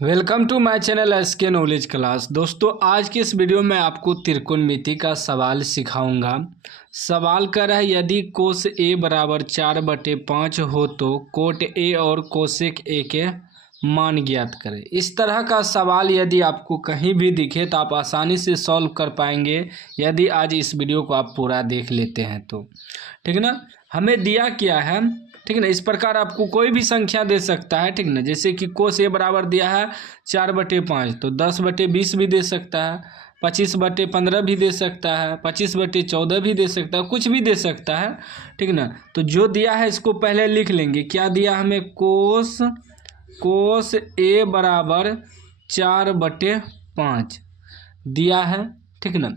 Welcome to my channel SK knowledge class. दोस्तों, आज की इस वीडियो में आपको त्रिकोणमिति का सवाल सिखाऊंगा। सवाल कर रहा है, यदि कोस ए बराबर 4/5 हो तो कोट ए और कोसेक ए के मान ज्ञात करें। इस तरह का सवाल यदि आपको कहीं भी दिखे तो आप आसानी से सॉल्व कर पाएंगे यदि आज इस वीडियो को आप पूरा देख लेते हैं तो। ठीक है ना। हमें दिया क्या है, ठीक है ना। इस प्रकार आपको कोई भी संख्या दे सकता है, ठीक ना। जैसे कि कोस ए बराबर दिया है 4/5 तो 10/20 भी दे सकता है, 25/15 भी दे सकता है, 25/14 भी दे सकता है, कुछ भी दे सकता है, ठीक ना। तो जो दिया है इसको पहले लिख लेंगे। क्या दिया हमें, कोस ए बराबर 4/5 दिया है, ठीक ना।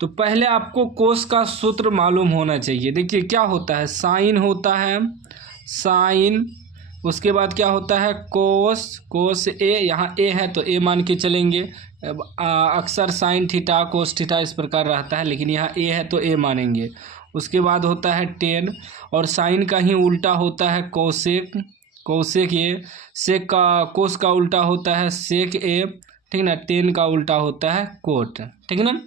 तो पहले आपको कोस का सूत्र मालूम होना चाहिए। देखिए क्या होता है, साइन होता है, साइन, उसके बाद क्या होता है कोस ए, यहाँ ए है तो ए मान के चलेंगे। अक्सर साइन थीटा कोस थीटा इस प्रकार रहता है, लेकिन यहाँ ए है तो ए मानेंगे। उसके बाद होता है टेन, और साइन का ही उल्टा होता है कोसेक ए, सेक का कोस का उल्टा होता है सेक ए, ठीक ना। टेन का उल्टा होता है कोट, ठीक ना।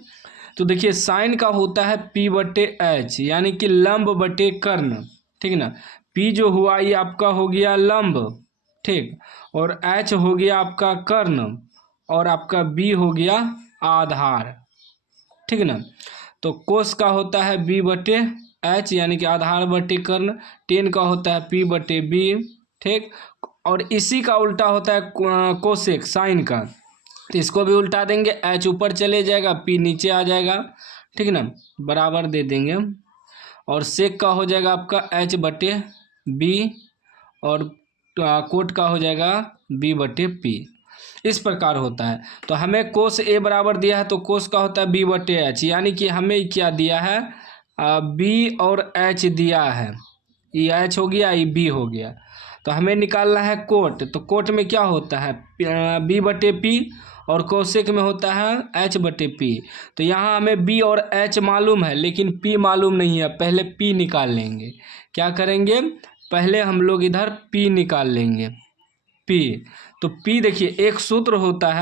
तो देखिए साइन का होता है P/H, यानी कि लंब बटे कर्ण, ठीक ना। P जो हुआ ये आपका हो गया लंब, ठीक, और H हो गया आपका कर्ण, और आपका B हो गया आधार, ठीक ना। तो कोस का होता है B/H, यानी कि आधार बटे कर्ण। टेन का होता है P/B, ठीक, और इसी का उल्टा होता है कोसेक साइन का, तो इसको भी उल्टा देंगे, H ऊपर चले जाएगा, P नीचे आ जाएगा, ठीक ना, बराबर दे देंगे। और सेक का हो जाएगा आपका H/B, और कोट का हो जाएगा B/P। इस प्रकार होता है। तो हमें कोस ए बराबर दिया है तो कोस का होता है B/H, यानी कि हमें क्या दिया है, B और H दिया है, ये H हो गया, ये B हो गया। तो हमें निकालना है कोट, तो कोट में क्या होता है B/P, और कोसेक में होता है H/P। तो यहाँ हमें B और H मालूम है लेकिन P मालूम नहीं है। पहले P निकाल लेंगे। क्या करेंगे, पहले हम लोग इधर P निकाल लेंगे, P। तो P देखिए एक सूत्र होता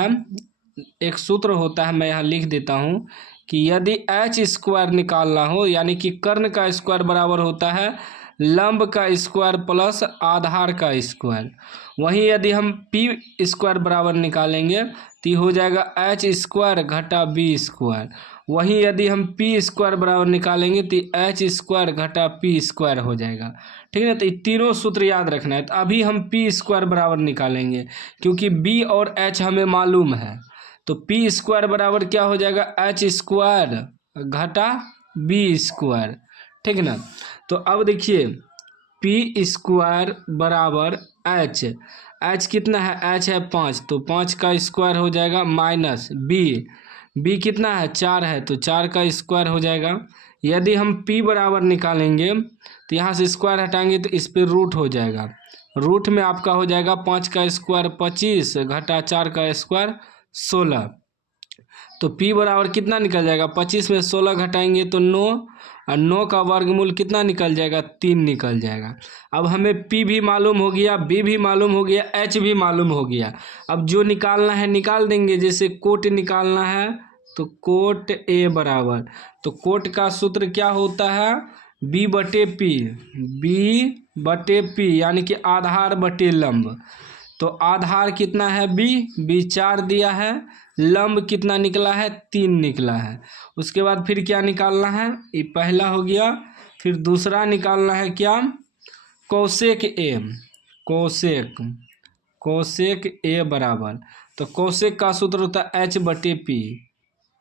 है, मैं यहाँ लिख देता हूँ कि यदि H² निकालना हो, यानी कि कर्ण का स्क्वायर बराबर होता है लंब का स्क्वायर प्लस आधार का स्क्वायर। वहीं यदि हम P² बराबर निकालेंगे तो हो जाएगा H² घटा B²। वहीं यदि हम P² बराबर निकालेंगे तो H² घटा P² हो जाएगा, ठीक है ना। तो ये तीनों सूत्र याद रखना है। तो अभी हम P² बराबर निकालेंगे क्योंकि B और H हमें मालूम है। तो P² बराबर क्या हो जाएगा, H² घटा B², ठीक ना। तो अब देखिए P² बराबर H कितना है, H है 5, तो 5 का स्क्वायर हो जाएगा, माइनस B कितना है 4 है, तो 4 का स्क्वायर हो जाएगा। यदि हम P बराबर निकालेंगे तो यहाँ से स्क्वायर हटाएंगे तो इस पर रूट हो जाएगा। रूट में आपका हो जाएगा 5 का स्क्वायर 25 घटा 4 का स्क्वायर 16। तो P बराबर कितना निकल जाएगा, 25 में 16 घटाएंगे तो 9, और 9 का वर्गमूल कितना निकल जाएगा, 3 निकल जाएगा। अब हमें P भी मालूम हो गया, B भी मालूम हो गया, H भी मालूम हो गया। अब जो निकालना है निकाल देंगे। जैसे कोट निकालना है तो कोट A बराबर, तो कोट का सूत्र क्या होता है B/P, यानी कि आधार बटे लंब। तो आधार कितना है B 4 दिया है, लंब कितना निकला है 3 निकला है। उसके बाद फिर क्या निकालना है, ये पहला हो गया। फिर दूसरा निकालना है क्या, कोसेक ए बराबर, तो कोसेक का सूत्र होता है H/P,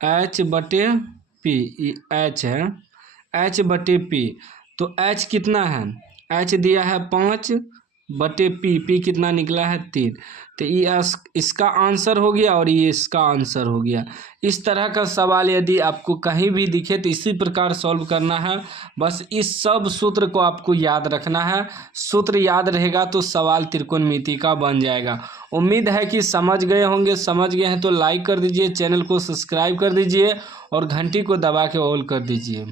ये H है, H/P। तो H कितना है, H दिया है 5/P कितना निकला है 3। तो ये इसका आंसर हो गया और ये इसका आंसर हो गया। इस तरह का सवाल यदि आपको कहीं भी दिखे तो इसी प्रकार सॉल्व करना है। बस इस सब सूत्र को आपको याद रखना है। सूत्र याद रहेगा तो सवाल त्रिकोणमिति का बन जाएगा। उम्मीद है कि समझ गए होंगे। समझ गए हैं तो लाइक कर दीजिए, चैनल को सब्सक्राइब कर दीजिए और घंटी को दबा के ऑल कर दीजिए।